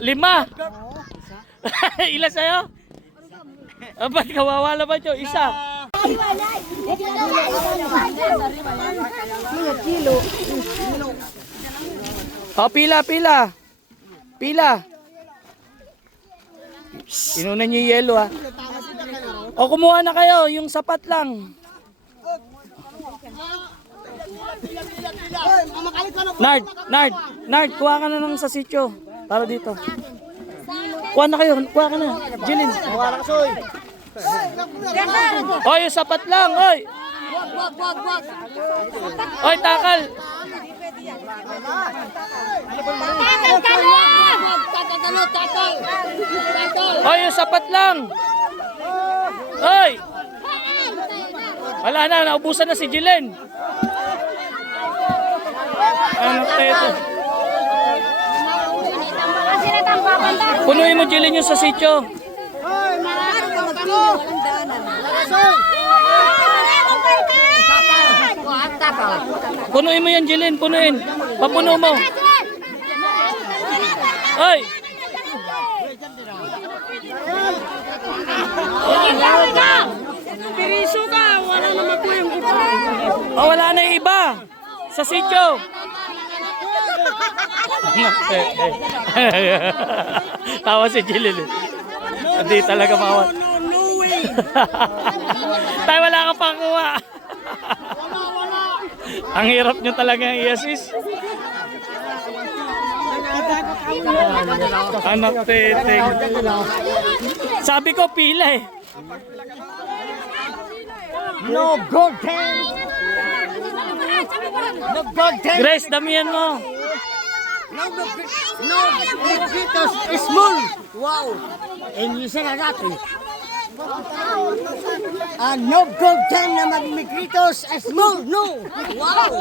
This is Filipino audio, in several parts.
5. Ilan sa'yo? Ba't kawawa naman yun? Isa. O, pila. Pila. Inunan niyo yung yelo, ha. O, kumuha na kayo. Yung sapat lang. Nard, kuha ka na ng sa sityo. Para dito. Kuha na kayo, kuha ka na. Jilin. Oy, yung sapat lang, oy. Oy, takal. Oy, yung sapat lang. Oy. Wala na, naubusan na si Jilin. Ano ito? Punuin mo, Jilin, yung sa sityo. Punuin mo yan, Jilin, punuin. Papuno mo. Ay! Piriso ka, wala naman po yung iba. Oh, wala na yung iba. Sa sityo. Tawa si Jilin. Hindi talaga mawat. No way. Tayo wala ka pang kuha. Ang hirap nyo talaga i-assist. Anak teteng. Sabi ko pila eh. No golden. No golden. Grace, damihan mo. No mosquitoes small. Wow. And you said that. No golden na magmigritos small. No. Wow.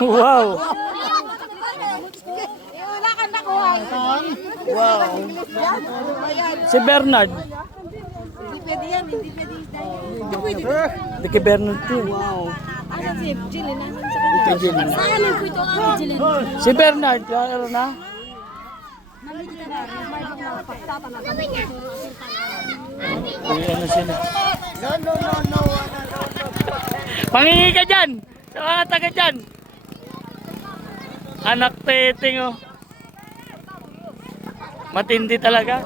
Wow. Wala ka nakuha. Wow. Si Bernard. Hindi pwede yan, hindi pwede. Hindi pwede. Hindi kay Bernard to. Asan si Jilin? Asan sa kanya? Saan yung kwento ang Jilin? Si Bernard, ano na? Uy, ano sila? No. Pangingi ka dyan! Sa mga taga dyan! Anak teteng oh. Matindi talaga.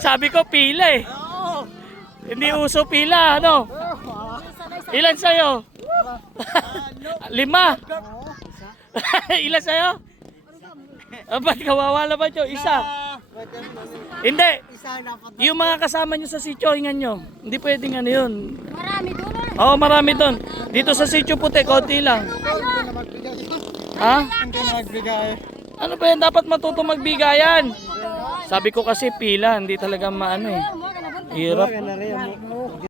Sabi ko pila eh. Hindi uso pila, ano? Ilan sa'yo? 5. Ilan sa'yo? Ba't kawawa naman yun? Isa. Hindi. Yung mga kasama nyo sa sityo, hingan nyo. Hindi pwedeng ano yun. Marami doon. Oo, marami doon. Dito sa sityo puti, konti lang. Ha? Ano ba yan? Dapat matutong magbigayan. Sabi ko kasi pila, hindi talaga maano eh. Hirap.